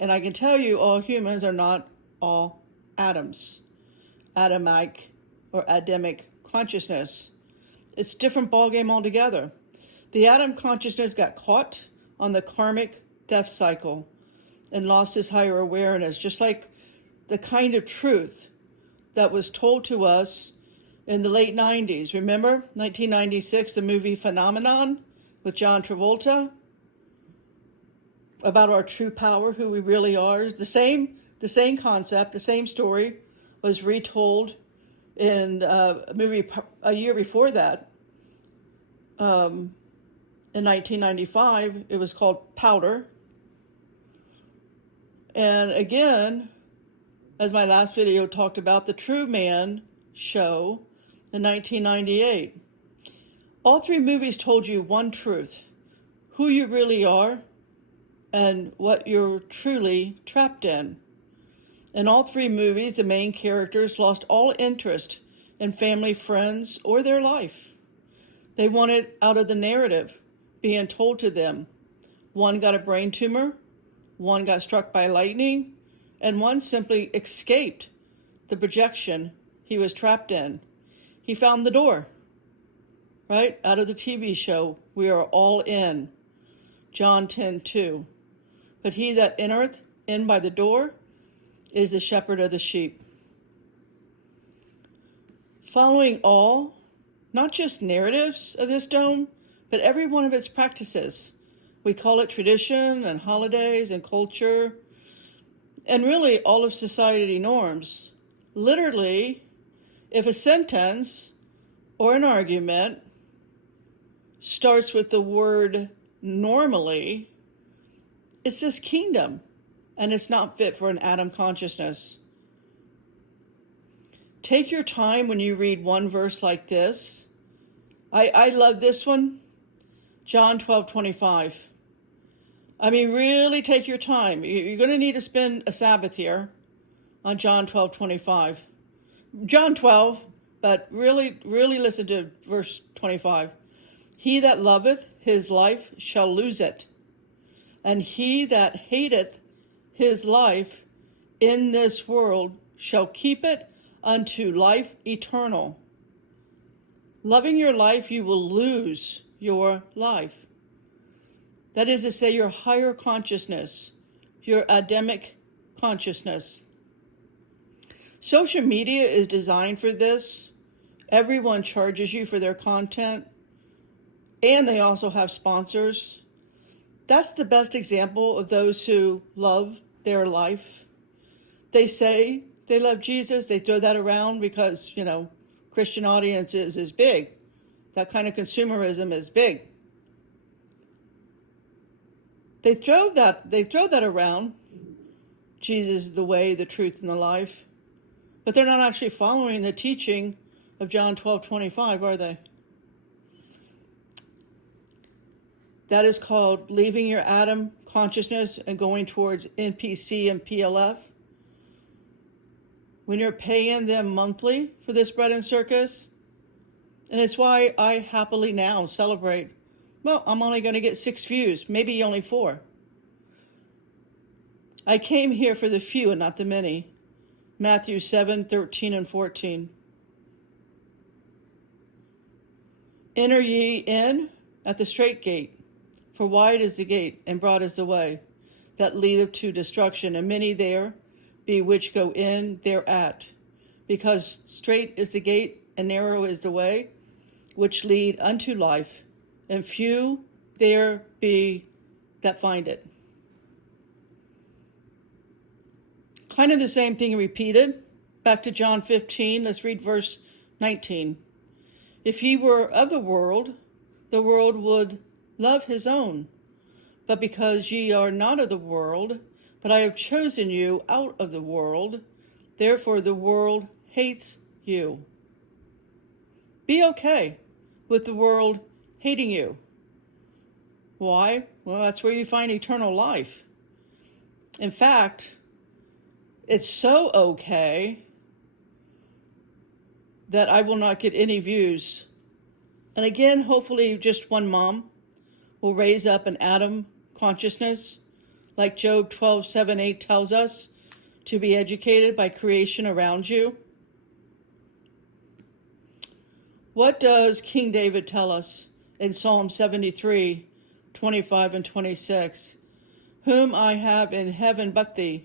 And I can tell you all humans are not all atoms. Atomic or Adamic consciousness. It's a different ballgame altogether. The atom consciousness got caught on the karmic death cycle and lost its higher awareness, just like the kind of truth that was told to us in the late 90s. Remember 1996, the movie Phenomenon with John Travolta? About our true power, who we really are. The same concept, the same story was retold in a movie a year before that. In 1995, it was called Powder. And again, as my last video talked about, the True Man show in 1998. All three movies told you one truth: who you really are and what you're truly trapped in. In all three movies, the main characters lost all interest in family, friends, or their life. They wanted out of the narrative being told to them. One got a brain tumor, one got struck by lightning, and one simply escaped the projection he was trapped in. He found the door, right? Out of the TV show, we are all in. John 10:2. But he that entereth in by the door is the shepherd of the sheep. Following all, not just narratives of this dome, but every one of its practices. We call it tradition and holidays and culture, and really all of society norms. Literally, if a sentence or an argument starts with the word normally, it's this kingdom, and it's not fit for an Adam consciousness. Take your time when you read one verse like this. I love this one, John 12:25. I mean, really take your time. You're going to need to spend a Sabbath here on John 12:25. John 12, but really listen to verse 25. He that loveth his life shall lose it, and he that hateth his life in this world shall keep it unto life eternal. Loving your life, you will lose your life. That is to say, your higher consciousness, your Adamic consciousness. Social media is designed for this. Everyone charges you for their content, and they also have sponsors. That's the best example of those who love their life. They say they love Jesus. They throw that around because, Christian audiences is big. That kind of consumerism is big. They throw that around. Jesus is the way, the truth, and the life. But they're not actually following the teaching of John 12:25, are they? That is called leaving your Adam consciousness and going towards NPC and PLF. When you're paying them monthly for this bread and circus, and it's why I happily now celebrate, well, I'm only going to get 6 views, maybe only 4. I came here for the few and not the many. Matthew 7:13 and 14. Enter ye in at the strait gate, for wide is the gate, and broad is the way that leadeth to destruction, and many there be which go in thereat. Because strait is the gate, and narrow is the way, which lead unto life, and few there be that find it. Kind of the same thing repeated. Back to John 15, let's read verse 19. If ye were of the world would love his own. But because ye are not of the world, but I have chosen you out of the world, therefore the world hates you. Be okay with the world hating you. Why? Well, that's where you find eternal life. In fact, it's so okay that I will not get any views. And again, hopefully just one mom will raise up an Adam consciousness, like Job 12:7-8 tells us, to be educated by creation around you. What does King David tell us in Psalm 73:25 and 26? Whom I have in heaven but thee,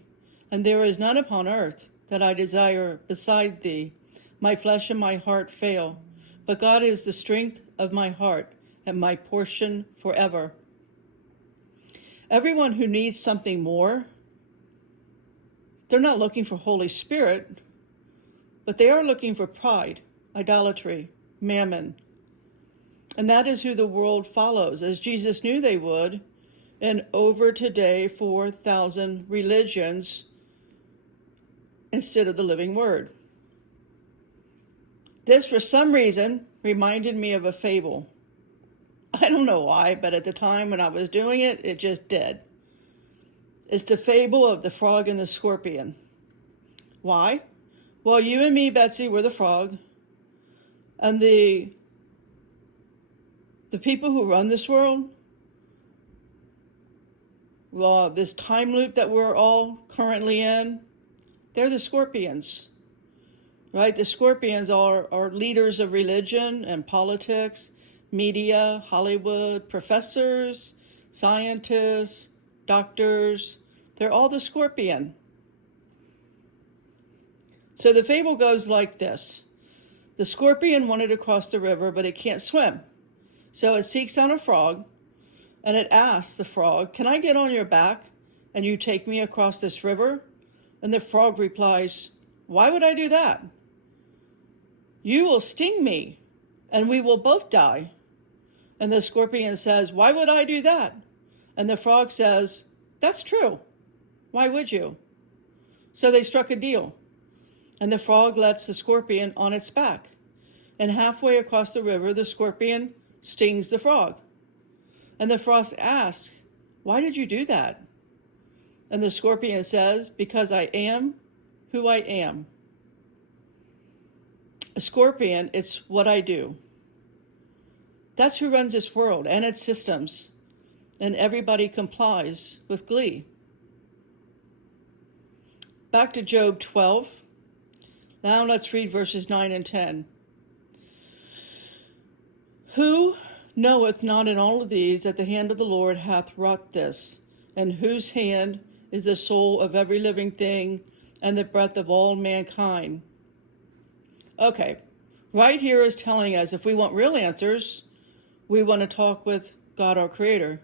and there is none upon earth that I desire beside thee. My flesh and my heart fail, but God is the strength of my heart and my portion forever. Everyone who needs something more, they're not looking for Holy Spirit, but they are looking for pride, idolatry, mammon. And that is who the world follows, as Jesus knew they would, in over today 4,000 religions instead of the living word. This, for some reason, reminded me of a fable. I don't know why, but at the time when I was doing it, it just did. It's the fable of the frog and the scorpion. Why? Well, you and me, Betsy, were the frog, and the people who run this world, well, this time loop that we're all currently in, they're the scorpions. right? The scorpions are leaders of religion and politics, media, Hollywood, professors, scientists, doctors. They're all the scorpion. So the fable goes like this. The scorpion wanted to cross the river, but it can't swim. So it seeks out a frog, and it asks the frog, "Can I get on your back and you take me across this river?" And the frog replies, "Why would I do that? You will sting me, and we will both die." And the scorpion says, "Why would I do that?" And the frog says, "That's true. Why would you?" So they struck a deal. And the frog lets the scorpion on its back. And halfway across the river, the scorpion stings the frog. And the frog asks, "Why did you do that?" And the scorpion says, "Because I am who I am." A scorpion, it's what I do. That's who runs this world and its systems. And everybody complies with glee. Back to Job 12. Now let's read verses 9 and 10. Who knoweth not in all of these that the hand of the Lord hath wrought this, and whose hand is the soul of every living thing and the breath of all mankind? Okay, right here is telling us if we want real answers, we want to talk with God, our Creator.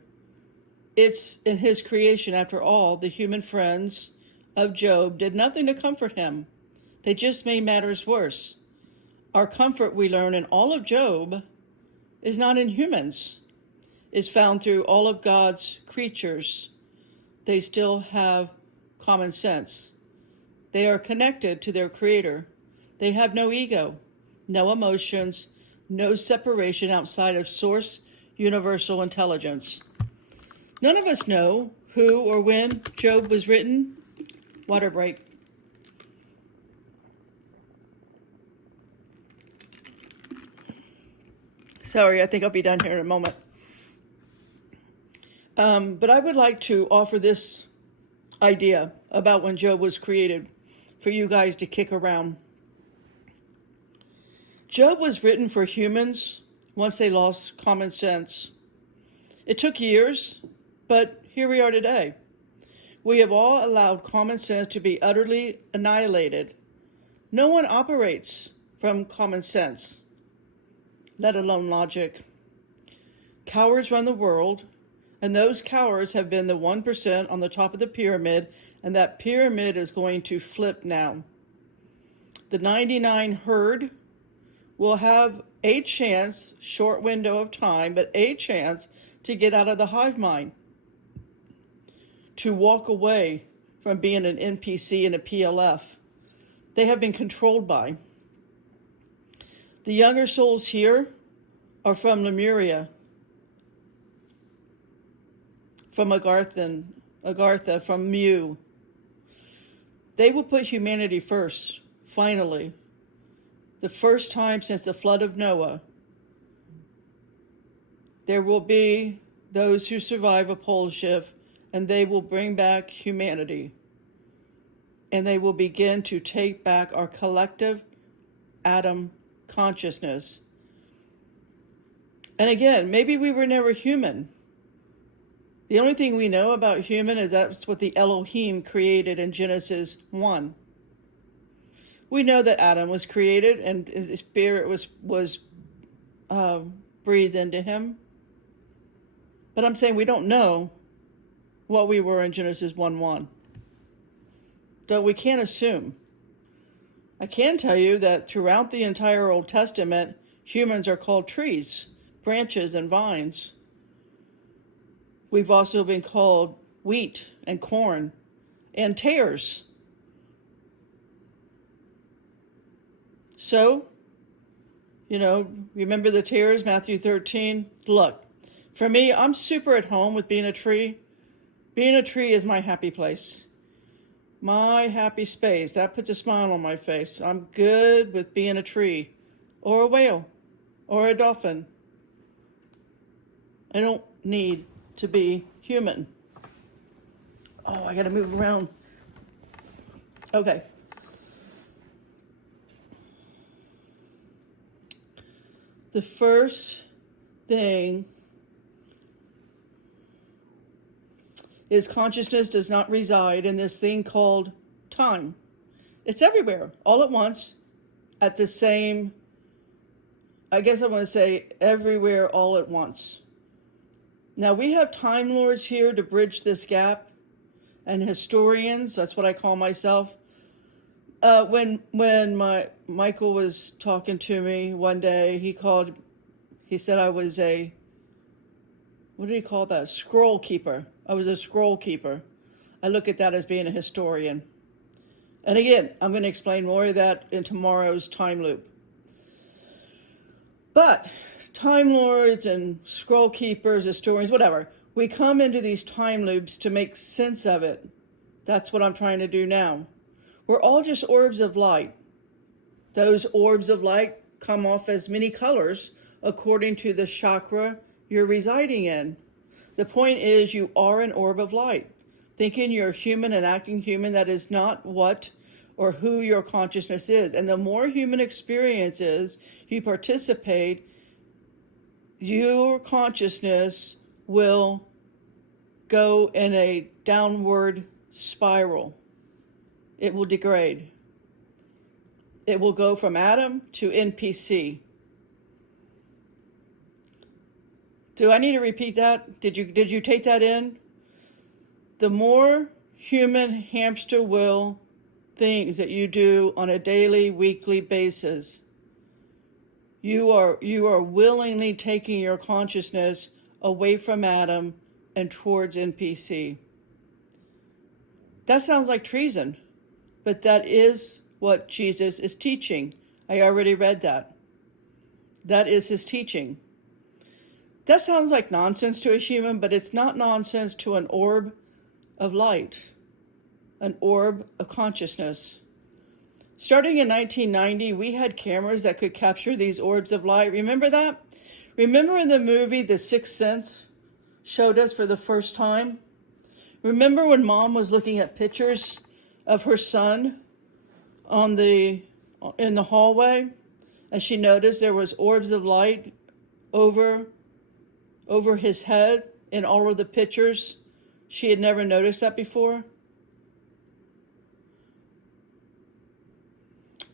It's in his creation. After all, the human friends of Job did nothing to comfort him. They just made matters worse. Our comfort, we learn in all of Job, is not in humans. It's found through all of God's creatures. They still have common sense. They are connected to their Creator. They have no ego, no emotions, no separation outside of source universal intelligence. None of us know who or when Job was written. Water break. Sorry, I think I'll be done here in a moment. But I would like to offer this idea about when Job was created for you guys to kick around. Job was written for humans once they lost common sense. It took years, but here we are today. We have all allowed common sense to be utterly annihilated. No one operates from common sense, let alone logic. Cowards run the world, and those cowards have been the 1% on the top of the pyramid, and that pyramid is going to flip now. The 99 herd will have a chance, short window of time, but a chance to get out of the hive mind, to walk away from being an NPC and a PLF they have been controlled by. The younger souls here are from Lemuria, from Agartha, from Mu. They will put humanity first, finally. The first time since the flood of Noah. There will be those who survive a pole shift, and they will bring back humanity. And they will begin to take back our collective atom consciousness. And again, maybe we were never human. The only thing we know about human is that's what the Elohim created in Genesis 1. We know that Adam was created and his spirit was breathed into him. But I'm saying we don't know what we were in Genesis 1:1. So we can't assume. I can tell you that throughout the entire Old Testament, humans are called trees, branches, and vines. We've also been called wheat and corn and tares. So, remember the tares, Matthew 13? Look, for me, I'm super at home with being a tree. Being a tree is my happy place. My happy space. That puts a smile on my face. I'm good with being a tree or a whale or a dolphin. I don't need to be human. Oh, I gotta move around. Okay. The first thing is consciousness does not reside in this thing called time. It's everywhere, all at once, at the same, I guess I want to say everywhere all at once. Now we have Time Lords here to bridge this gap, and historians, that's what I call myself. When Michael was talking to me one day, he said I was what did he call that? Scroll keeper. I was a scroll keeper. I look at that as being a historian. And again, I'm going to explain more of that in tomorrow's time loop. But Time Lords and scroll keepers, historians, whatever, we come into these time loops to make sense of it. That's what I'm trying to do now. We're all just orbs of light. Those orbs of light come off as many colors according to the chakra you're residing in. The point is you are an orb of light. Thinking you're human and acting human, that is not what or who your consciousness is. And the more human experiences you participate, your consciousness will go in a downward spiral. It will degrade. It will go from atom to NPC. Do I need to repeat that? Did you take that in? The more human hamster wheel things that you do on a daily, weekly basis, you are willingly taking your consciousness away from atom and towards NPC. That sounds like treason, but that is what Jesus is teaching. I already read that. That is his teaching. That sounds like nonsense to a human, but it's not nonsense to an orb of light, an orb of consciousness. Starting in 1990, we had cameras that could capture these orbs of light. Remember that? Remember in the movie The Sixth Sense showed us for the first time? Remember when Mom was looking at pictures of her son in the hallway, and she noticed there was orbs of light over his head in all of the pictures? She had never noticed that before.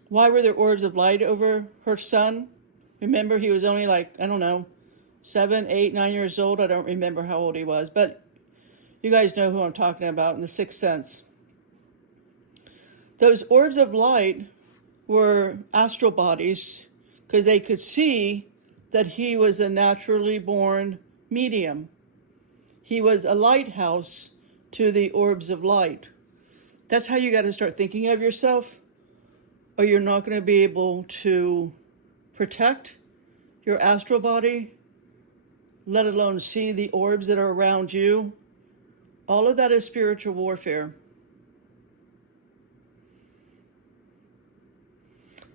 Why were there orbs of light over her son? Remember, he was only like, I don't know, 7, 8, 9 years old. I don't remember how old he was, but you guys know who I'm talking about in The Sixth Sense. Those orbs of light were astral bodies because they could see that he was a naturally born medium. He was a lighthouse to the orbs of light. That's how you got to start thinking of yourself, or you're not going to be able to protect your astral body, let alone see the orbs that are around you. All of that is spiritual warfare.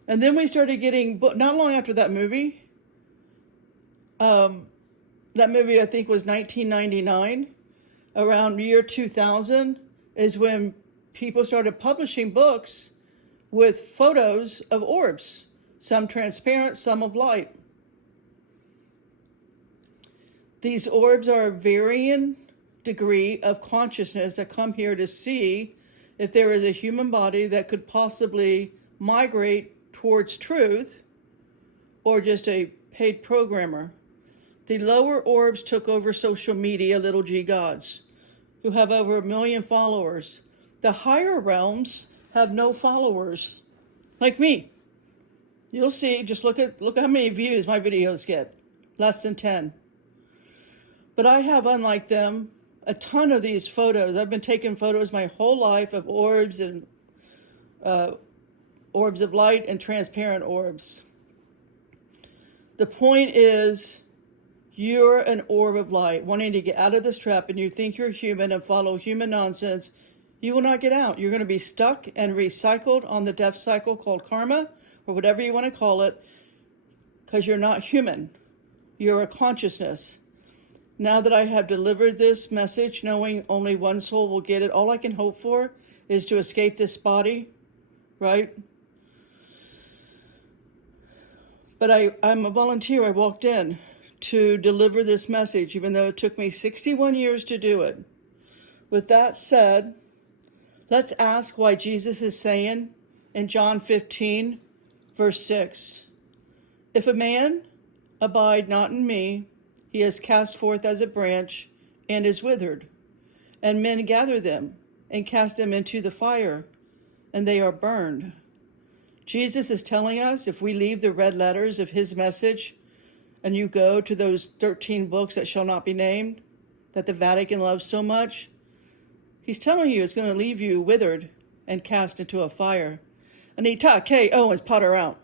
And then we started getting, not long after that movie, that movie I think was 1999, around year 2000 is when people started publishing books with photos of orbs, some transparent, some of light. These orbs are a varying degree of consciousness that come here to see if there is a human body that could possibly migrate towards truth, or just a paid programmer. The lower orbs took over social media, little g gods, who have over 1 million followers. The higher realms have no followers, like me. You'll see, just look how many views my videos get, less than 10. But I have, unlike them, a ton of these photos. I've been taking photos my whole life of orbs and orbs of light and transparent orbs. The point is, you're an orb of light wanting to get out of this trap, and you think you're human and follow human nonsense. You will not get out. You're going to be stuck and recycled on the death cycle called karma, or whatever you want to call it, because you're not human. You're a consciousness. Now that I have delivered this message, knowing only one soul will get it, all I can hope for is to escape this body, right? But I'm a volunteer. I walked in to deliver this message, even though it took me 61 years to do it. With that said, let's ask why Jesus is saying in John 15, verse 6, if a man abide not in me, he is cast forth as a branch and is withered, and men gather them and cast them into the fire, and they are burned. Jesus is telling us if we leave the red letters of his message and you go to those 13 books that shall not be named, that the Vatican loves so much, he's telling you it's going to leave you withered and cast into a fire. Anita K. Owens, Potter out.